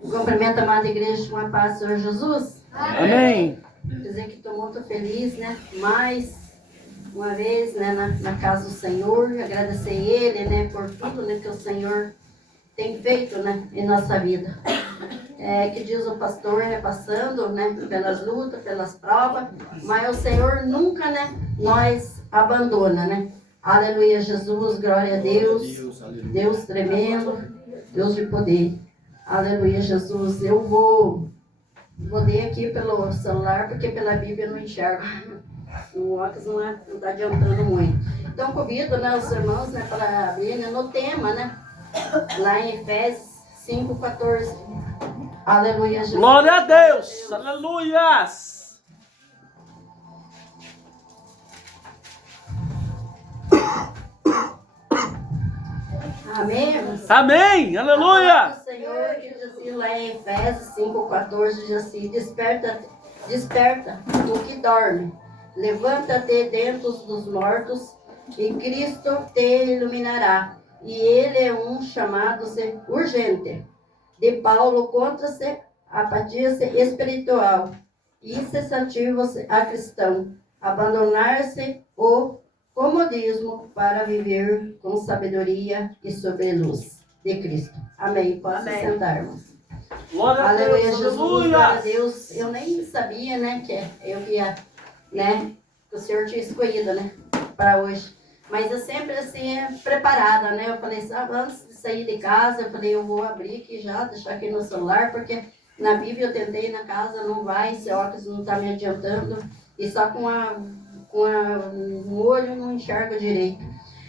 Cumprimento a amada igreja com a paz do Senhor Jesus. Amém. Dizer que estou muito feliz, né? Mais uma vez, né? Na casa do Senhor. Agradecer Ele, né? Por tudo, né? Que o Senhor tem feito, né? Em nossa vida. Que diz o pastor, passando, né? Pelas lutas, pelas provas. Mas o Senhor nunca, né? Nós abandona, né? Aleluia, Jesus. Glória a Deus. Deus tremendo. Deus de poder. Aleluia, Jesus. Eu vou ler aqui pelo celular, porque pela Bíblia eu não enxergo. O óculos não está adiantando muito. Então, convido, né, os irmãos, né, para abrir, né, no tema, né, lá em Efésios 5:14. Aleluia, Jesus. Glória a Deus. Aleluias. Amém, irmãos? Amém. Aleluia. O Senhor que diz assim, lá em Efésios 5:14, diz assim: desperta o que dorme, levanta-te dentro dos mortos, e Cristo te iluminará. E ele é um chamado-se urgente. De Paulo contra-se a apatia espiritual e cessativo a cristão, abandonar-se o comodismo para viver com sabedoria e sob luz de Cristo. Amém. Posso sentar-nos. Glória a Aleluia, Deus. Jesus. Aleluia. Glória a Deus. Eu nem sabia, né, que eu ia, né, que o Senhor tinha escolhido, né, para hoje. Mas eu sempre, assim, preparada, né? Eu falei, sabe, antes de sair de casa, eu falei, eu vou abrir aqui já, deixar aqui no celular, porque na Bíblia eu tentei na casa, não vai, esse óculos não está me adiantando, e só com um olho não enxergo direito.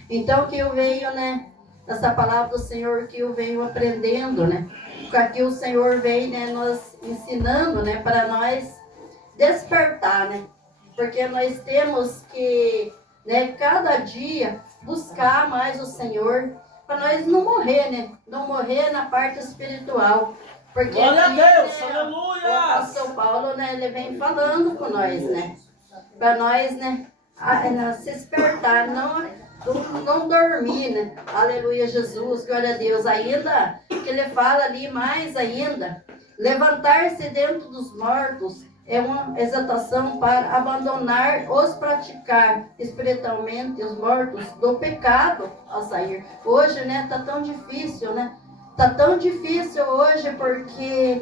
Então, que eu venho, né, essa palavra do Senhor que eu venho aprendendo, né? Aqui o Senhor vem, né, nos ensinando, né, para nós despertar, né? Porque nós temos que, né, cada dia buscar mais o Senhor, para nós não morrer, né? Não morrer na parte espiritual. Porque Glória aqui, a Deus. né, Aleluia. o apóstolo Paulo, né, ele vem falando com nós, né? Para nós, né, se despertar, não dormir, né? Aleluia, Jesus, glória a Deus. Ainda que ele fala ali mais ainda, levantar-se dentro dos mortos é uma exaltação para abandonar os praticar espiritualmente os mortos do pecado ao sair. Hoje, né, tá tão difícil, né? Tá tão difícil hoje porque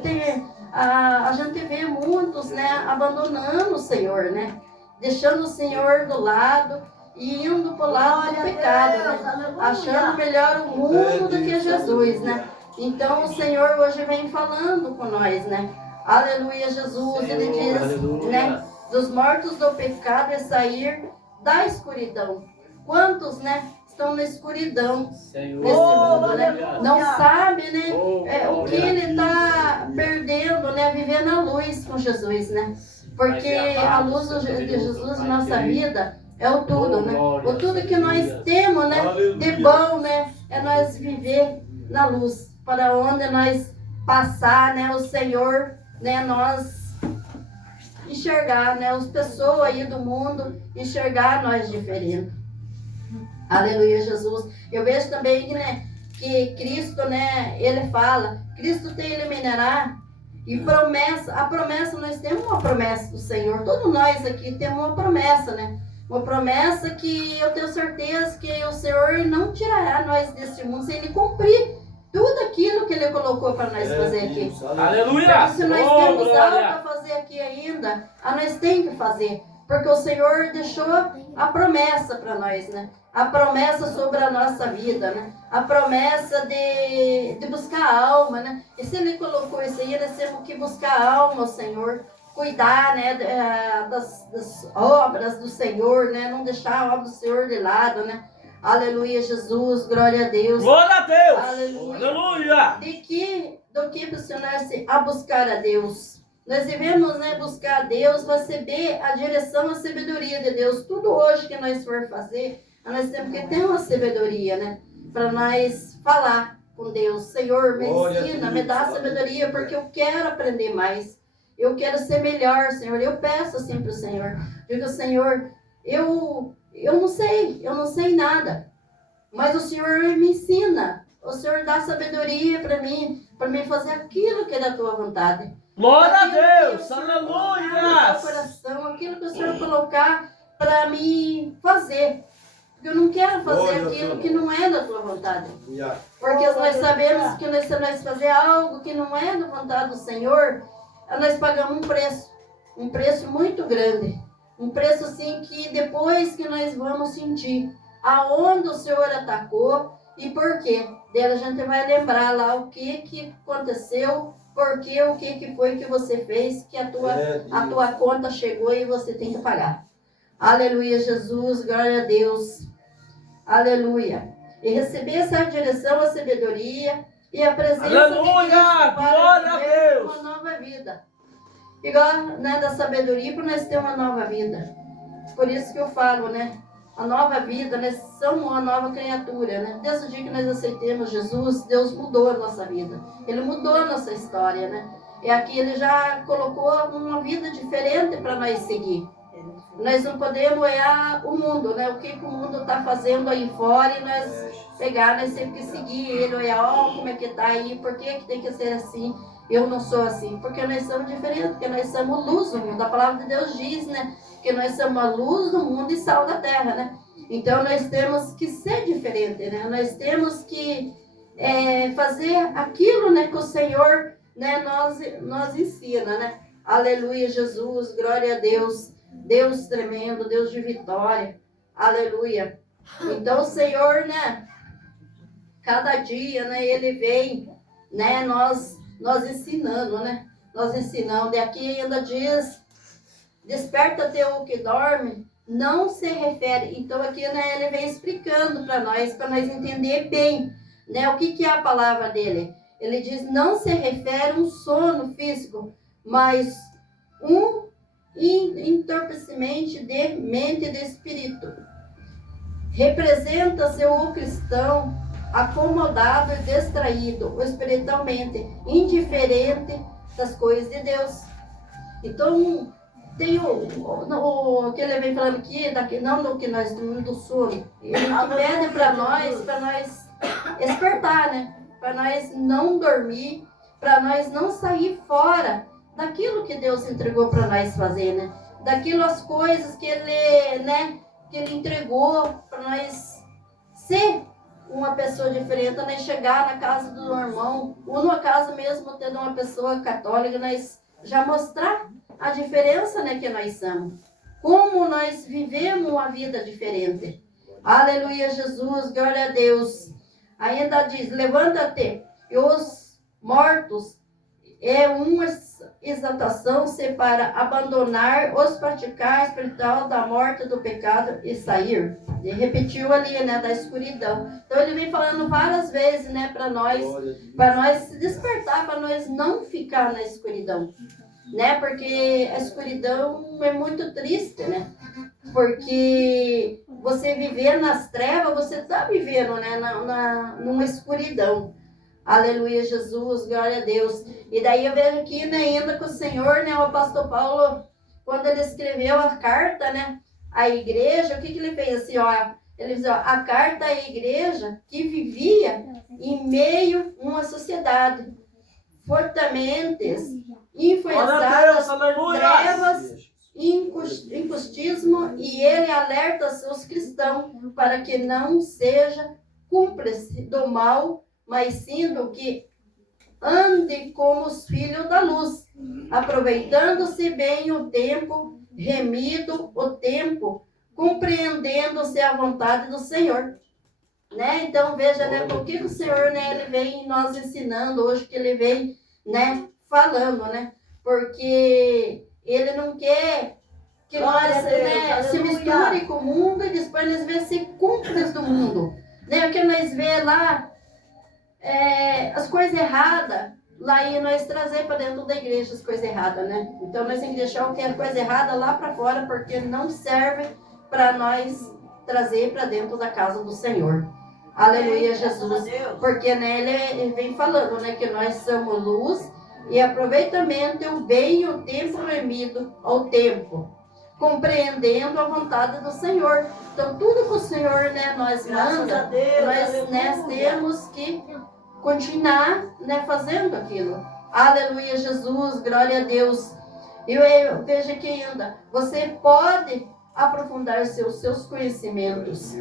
a gente vê muitos, né, abandonando o Senhor, né? Deixando o Senhor do lado e indo para o lado do pecado, né? Achando melhor o mundo do que Jesus, né? Então o Senhor hoje vem falando com nós, né? Aleluia, Jesus. Ele diz, né? Dos mortos do pecado é sair da escuridão. Quantos, né? Estão na escuridão nesse mundo, né? Não sabe, né? O que ele está perdendo, né? Viver na luz com Jesus, né? Porque a luz de Jesus na nossa vida é o tudo, né? O tudo que nós temos, né? De bom, né? É nós viver na luz. Para onde nós passar, né? O Senhor, né? Nós enxergar, né? As pessoas aí do mundo enxergar nós diferente. Aleluia, Jesus. Eu vejo também, né? Que Cristo, né? Ele fala, Cristo te iluminará. E promessa, a promessa, nós temos uma promessa do Senhor. Todos nós aqui temos uma promessa, né? Uma promessa que eu tenho certeza que o Senhor não tirará nós desse mundo sem Ele cumprir tudo aquilo que Ele colocou para nós fazer aqui. Aleluia. Porque se nós temos algo para fazer aqui ainda, nós temos que fazer. Porque o Senhor deixou a promessa para nós, né? A promessa sobre a nossa vida, né? A promessa de buscar a alma, né? E se Ele colocou isso aí, nós temos que buscar a alma, o Senhor. Cuidar, né? Das obras do Senhor, né? Não deixar a obra do Senhor de lado, né? Aleluia, Jesus, glória a Deus. Glória a Deus. Aleluia. Aleluia. Do que posicionar-se a buscar a Deus. Nós devemos, né, buscar a Deus, receber a direção, a sabedoria de Deus. Tudo hoje que nós for fazer, nós temos que ter uma sabedoria, né? Para nós falar com Deus. Senhor, me ensina, me dá sabedoria, porque eu quero aprender mais. Eu quero ser melhor, Senhor. Eu peço assim para o Senhor. Digo, Senhor, eu não sei nada. Mas o Senhor me ensina. o Senhor dá sabedoria para mim fazer aquilo que é da tua vontade. Glória a Aquilo que o Deus. Senhor colocar no meu Aleluia. coração, aquilo que o Senhor colocar para mim fazer. Porque eu não quero fazer Glória a aquilo Deus. que não é da tua vontade. Yeah. Porque nós sabemos que se nós fazer algo que não é da vontade do Senhor, nós pagamos um preço muito grande. Um preço assim que depois que nós vamos sentir aonde o Senhor atacou e por quê. Daí a gente vai lembrar lá o que aconteceu, porque o que foi que você fez, que a tua conta chegou e você tem que pagar. Aleluia, Jesus, glória a Deus. Aleluia. E receber essa direção, a sabedoria e a presença Aleluia, de Cristo para glória a viver Deus. uma nova vida. Igual, né, da sabedoria para nós ter uma nova vida. Por isso que eu falo, né? A nova vida, nós somos uma nova criatura, né? Desde o dia que nós aceitamos Jesus, Deus mudou a nossa vida. Ele mudou a nossa história, né? E aqui Ele já colocou uma vida diferente para nós seguir. Nós não podemos olhar o mundo, né? O que o mundo está fazendo aí fora e nós pegar, nós temos que seguir ele, olhar, como é que está aí, por que tem que ser assim? Eu não sou assim, porque nós somos diferentes, porque nós somos luz do mundo. A palavra de Deus diz, né? Que nós somos a luz do mundo e sal da terra, né? Então nós temos que ser diferentes, né? Nós temos que fazer aquilo, né, que o Senhor, né, nos ensina, né? Aleluia, Jesus, glória a Deus. Deus tremendo, Deus de vitória. Aleluia. Então o Senhor, né, cada dia, né, Ele vem, né, nós ensinando, né? Nós ensinamos. Daqui ainda diz, desperta teu que dorme, não se refere. Então aqui, né, Ele vem explicando para nós entender bem, né, o que é a palavra dele. Ele diz, não se refere a um sono físico, mas um entorpecimento de mente e de espírito. Representa-se o cristão acomodado e distraído, espiritualmente indiferente das coisas de Deus. Então, tem o que ele vem falando aqui, não do que nós do sono. Ele pede para nós despertar, né? Para nós não dormir, para nós não sair fora daquilo que Deus entregou para nós fazer, né? Daquilo, as coisas que Ele, né, que Ele entregou para nós ser uma pessoa diferente, nós chegar na casa do irmão, ou numa casa mesmo tendo uma pessoa católica, nós já mostrar a diferença, né, que nós somos. Como nós vivemos uma vida diferente. Aleluia, Jesus, glória a Deus. Ainda diz, levanta-te, e os mortos é uma exaltação-se para abandonar os praticar espiritual da morte do pecado e sair. Ele repetiu ali, né, da escuridão. Então ele vem falando várias vezes, né, para nós se despertar, para nós não ficar na escuridão, né, porque a escuridão é muito triste, né, porque você viver nas trevas, você está vivendo, né, numa escuridão. Aleluia, Jesus, glória a Deus. E daí eu vejo aqui, né, ainda com o Senhor, né, o apóstolo Paulo, quando ele escreveu a carta, né, à igreja, o que ele fez assim, ó? Ele diz, ó, a carta à igreja que vivia em meio a uma sociedade fortemente influenciada por trevas, injustismo, e ele alerta seus cristãos para que não seja cúmplice do mal, mas sim do que ande como os filhos da luz, aproveitando-se bem o tempo, remido o tempo, compreendendo-se a vontade do Senhor. Né? Então veja, né, o que o Senhor, né, ele vem nos ensinando hoje, que ele vem, né, falando, né? Porque ele não quer que nós, né, se misture com o mundo e depois nós vemos ser cúmplices do mundo. Né? O que nós vê lá, as coisas erradas, lá e nós trazer para dentro da igreja as coisas erradas, né? Então nós temos que deixar o que é coisa errada lá para fora, porque não serve para nós trazer para dentro da casa do Senhor. Aleluia, Jesus. Porque, né, ele vem falando, né, que nós somos luz e aproveitamento o bem e o tempo remido ao tempo, compreendendo a vontade do Senhor. Então, tudo que o Senhor, né, nós manda, nós, né, temos que continuar, né, fazendo aquilo. Aleluia, Jesus, glória a Deus. Eu vejo aqui ainda, você pode aprofundar seus conhecimentos.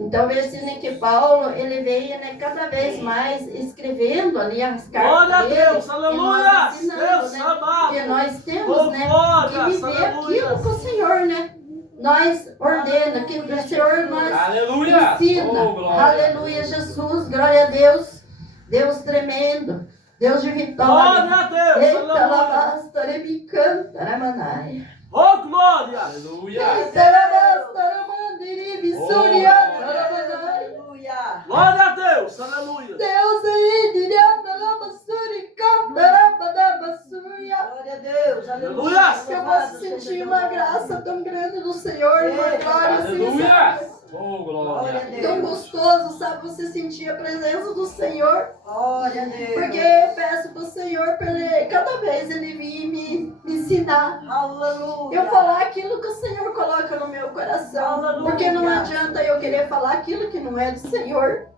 Então, veja assim, que Paulo, ele veio, né, cada vez mais escrevendo ali as cartas Glória a dele, Deus, aleluia! Deus, Deus amado! que nós temos, né, que viver aquilo que o Senhor, né, nós ordena, que o Senhor nós Aleluia! ensina. Oh, glória. Aleluia, Jesus, glória a Deus. Deus tremendo, Deus de vitória. Glória a Deus, Eita, aleluia! labasta, me canta, ramanaia. Oh, glória! Aleluia! Eita, labasta, ramandiri, bissuriana, ramanaia. Aleluia. Glória a Deus, aleluia! Deus aí, diranda, labassuri, canta, rabadabassuria. Glória a Deus. Aleluia. Que eu posso sentir uma graça tão grande do Senhor, uma glória assim, Aleluia! Oh, Glória a glória! tão Deus. gostoso, sabe? Você sentir a presença do Senhor. Glória a Deus. Porque eu peço pro Senhor, pra ele, cada vez ele vir me ensinar. Aleluia. Eu falar aquilo que o Senhor coloca no meu coração. Aleluia. Porque não adianta eu querer falar aquilo que não é do Senhor.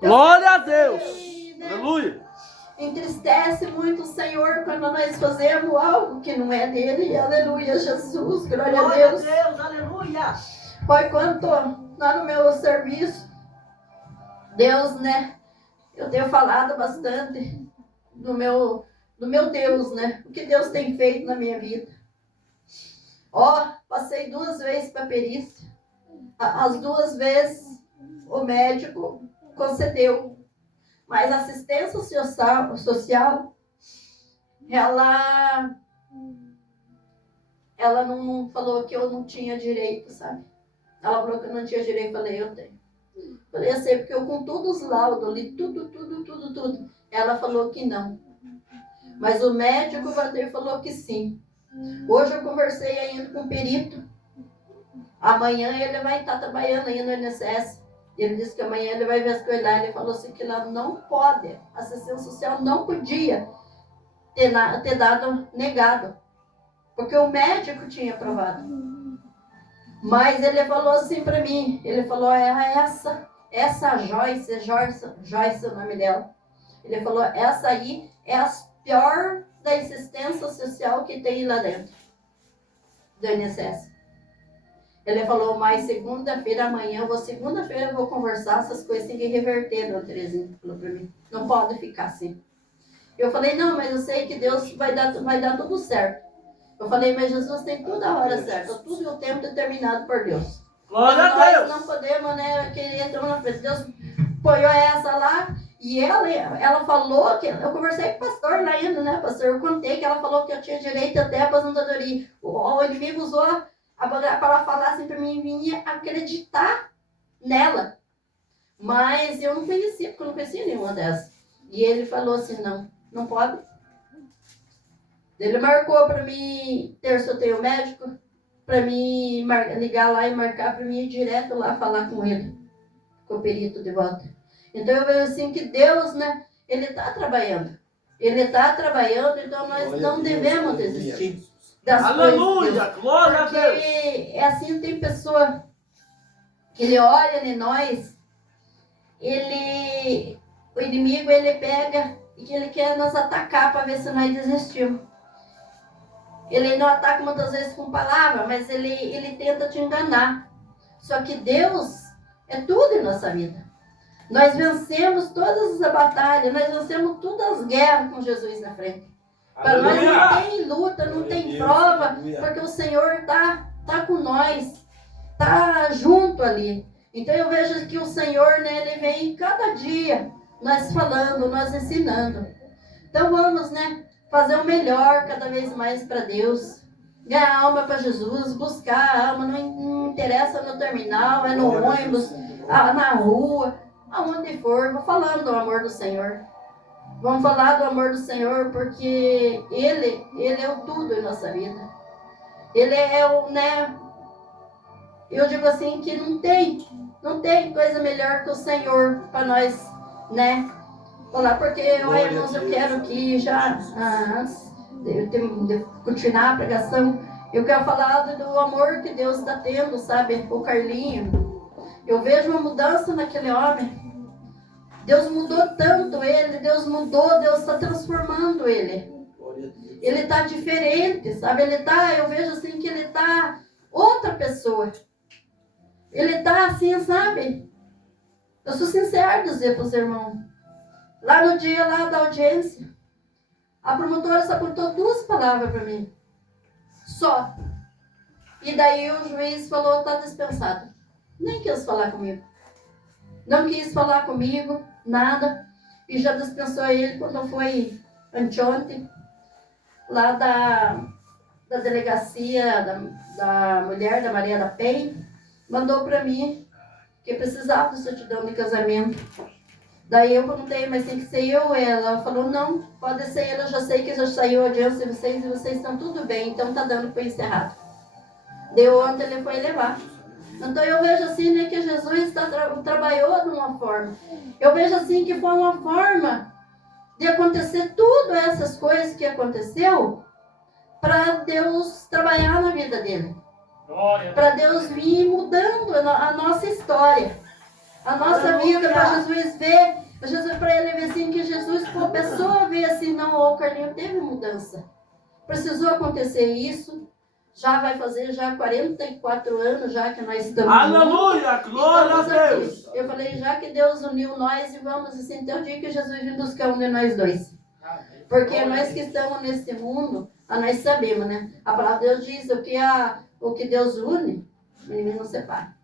Glória a Deus! E, né, Aleluia! entristece muito o Senhor quando nós fazemos algo que não é dele. Aleluia, Jesus, glória a Glória a Deus. Deus. Aleluia. Foi quando lá no meu serviço, Deus, né? Eu tenho falado bastante do meu Deus, né? O que Deus tem feito na minha vida. Ó, passei 2 vezes para perícia. As 2 vezes o médico concedeu. Mas a assistência social, ela não falou que eu não tinha direito, sabe? Ela falou que eu não tinha direito, eu falei, eu tenho. Falei, eu sei, porque eu com todos os laudos, li tudo. Ela falou que não. Mas o médico bateu e falou que sim. Hoje eu conversei ainda com o perito. Amanhã ele vai estar trabalhando ainda no INSS. Ele disse que amanhã ele vai ver as coisas lá. Ele falou assim que lá não pode, a assistência social não podia ter dado negado. Porque o médico tinha aprovado. Mas ele falou assim pra mim, ele falou, essa Joyce é o nome dela. Ele falou, essa aí é a pior da assistência social que tem lá dentro do INSS. Ele falou, mas segunda-feira eu vou conversar, essas coisas tem que reverter, dona Terezinha, falou pra mim. Não pode ficar assim. Eu falei, não, mas eu sei que Deus vai dar tudo certo. Eu falei, mas Jesus tem tudo a hora certa, tudo o tempo determinado por Deus. Glória Então, a Deus! nós não podemos, né, querer entrar na frente. Deus apoiou essa lá e ela falou que... Eu conversei com o pastor lá ainda, né, pastor? Eu contei que ela falou que eu tinha direito até a aposentadoria. O inimigo usou para ela falar assim para mim, vinha acreditar nela. Mas eu não conhecia, porque eu não conhecia nenhuma dessas. E ele falou assim, não pode. Ele marcou para mim, terça eu tenho médico, para mim ligar lá e marcar para mim ir direto lá falar com ele, com o perito de volta. Então eu vejo assim que Deus, né, ele está trabalhando. Ele está trabalhando, então nós não devemos desistir das Aleluia! coisas. Glória a Deus! Porque é assim, tem pessoa que ele olha em nós, o inimigo ele pega e que ele quer nos atacar para ver se nós desistimos. Ele não ataca muitas vezes com palavra, mas ele tenta te enganar. Só que Deus é tudo em nossa vida. Nós vencemos todas as batalhas, nós vencemos todas as guerras com Jesus na frente. Para nós não tem luta, não tem prova, porque o Senhor tá com nós, tá junto ali. Então eu vejo que o Senhor, né, ele vem cada dia, nós falando, nós ensinando. Então vamos, né, fazer o melhor cada vez mais para Deus. Ganhar alma para Jesus, buscar a alma, não interessa no terminal, é no ônibus, na rua, aonde for, vou falando do amor do Senhor. Vamos falar do amor do Senhor, porque Ele é o tudo em nossa vida. Ele é o, né, eu digo assim, que não tem coisa melhor que o Senhor para nós, né, falar, porque, olha, irmãos, eu quero que já, antes de continuar a pregação, Eu quero falar do amor que Deus está tendo, sabe? O Carlinho. Eu vejo uma mudança naquele homem. Deus mudou tanto ele, Deus mudou, Deus está transformando ele. Ele está diferente, sabe? Eu vejo assim que ele está outra pessoa. Ele está assim, sabe? Eu sou sincera dizer para os irmãos. Lá no dia lá da audiência, a promotora só contou 2 palavras para mim. Só. E daí o juiz falou, está dispensado. Nem quis falar comigo. Não quis falar comigo, nada. E já dispensou ele quando foi anteontem, lá da delegacia da mulher, da Maria da Penha, mandou para mim que precisava de certidão de casamento. Daí eu perguntei, mas tem que ser eu ou ela? Ela falou, não, pode ser ela, já sei que já saiu a audiência de vocês e vocês estão tudo bem, então tá dando para encerrado. Deu ontem, ele foi levar. Então eu vejo assim, né, que Jesus trabalhou de uma forma. Eu vejo assim que foi uma forma de acontecer tudo essas coisas que aconteceu para Deus trabalhar na vida dele. Para Deus vir mudando a nossa história. A nossa vida, para Jesus ver, para ele ver assim, que Jesus, como pessoa, ver assim, não, o Carlinho teve mudança. Precisou acontecer isso. Já vai fazer já 44 anos já que nós estamos Aleluia, glória a Deus. Eu falei, já que Deus uniu nós, e vamos assim, até o dia que Jesus vir buscar um de nós dois. Porque nós que estamos nesse mundo, nós sabemos, né? A palavra de Deus diz, o que Deus une, o inimigo não separa.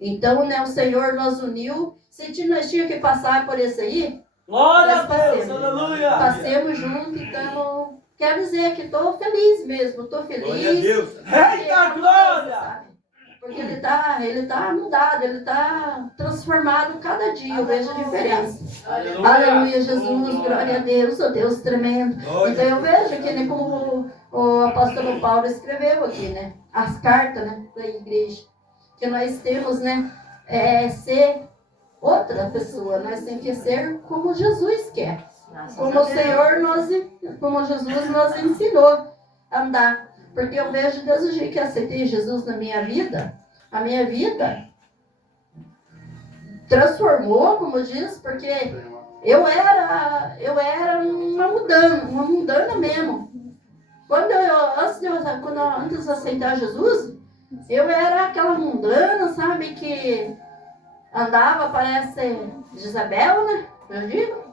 Então, né, o Senhor nos uniu. Se nós tínhamos que passar por isso aí, Glória a nós Deus, passemos. aleluia. Passemos juntos, então, quero dizer que estou feliz mesmo, estou feliz. Glória a Deus. Rei da glória. Sabe? Porque ele tá mudado, ele está transformado cada dia, eu vejo a diferença. Aleluia, Jesus, glória a Deus, oh Deus tremendo. Glória Então eu a Deus. vejo que, né, como o apóstolo Paulo escreveu aqui, né, as cartas, né, da igreja, que nós temos, né, ser outra pessoa, nós temos que ser como Jesus quer. Como o Senhor, como Jesus nos ensinou a andar. Porque eu vejo desde o dia que aceitei Jesus na minha vida, a minha vida transformou, como diz, porque eu era uma mundana mesmo. Antes de aceitar Jesus, eu era aquela mundana, sabe, que andava, parece Jezabel, né? Eu digo.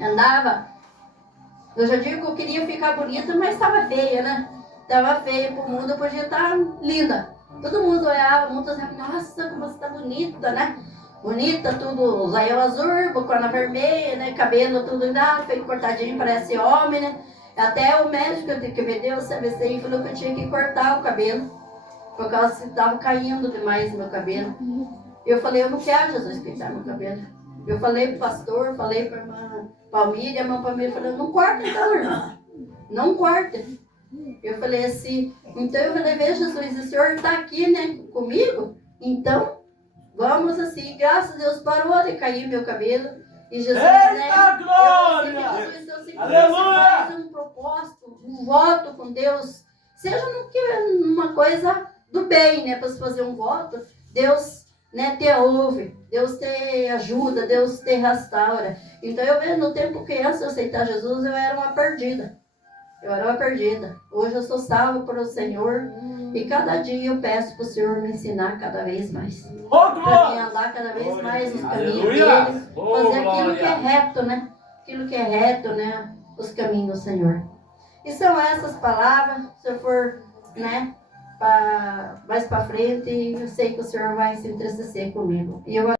Andava. Eu já digo que eu queria ficar bonita, mas estava feia, né? Estava feia pro mundo, eu podia estar linda. Todo mundo olhava, muitos diziam, nossa, como você está bonita, né? Bonita, tudo, zaião azul, bocona vermelha, né? Cabelo tudo feio, cortadinho, parece homem, né? Até o médico que me deu o CVC falou que eu tinha que cortar o cabelo, por causa que estava caindo demais o meu cabelo. Eu falei, eu não quero, Jesus, cortar meu cabelo. Eu falei pro pastor, falei pra irmã Palmíria, a irmã Palmíria falou, não corta então, irmã. Não corta. Eu falei assim, então eu falei, veja, Jesus, o senhor está aqui, né, comigo? Então, vamos assim, graças a Deus, parou de cair meu cabelo. E Jesus, Eita, né, glória! eu sei que Aleluia! você faz um propósito, um voto com Deus, seja numa coisa do bem, né, para se fazer um voto, Deus, né, te ouve, Deus te ajuda, Deus te restaura. Então eu vejo no tempo que antes de aceitar Jesus, eu era uma perdida. Hoje eu sou salva por o Senhor. E cada dia eu peço para o Senhor me ensinar cada vez mais. Oh, Para mim glória. andar cada vez Glória mais a nos Deus. caminhos Aleluia. dele. Oh, Fazer aquilo que é glória. reto, né? Aquilo que é reto, né? Os caminhos do Senhor. E são essas palavras. Se eu for, né? Mais para frente, eu sei que o Senhor vai se entristecer comigo. E eu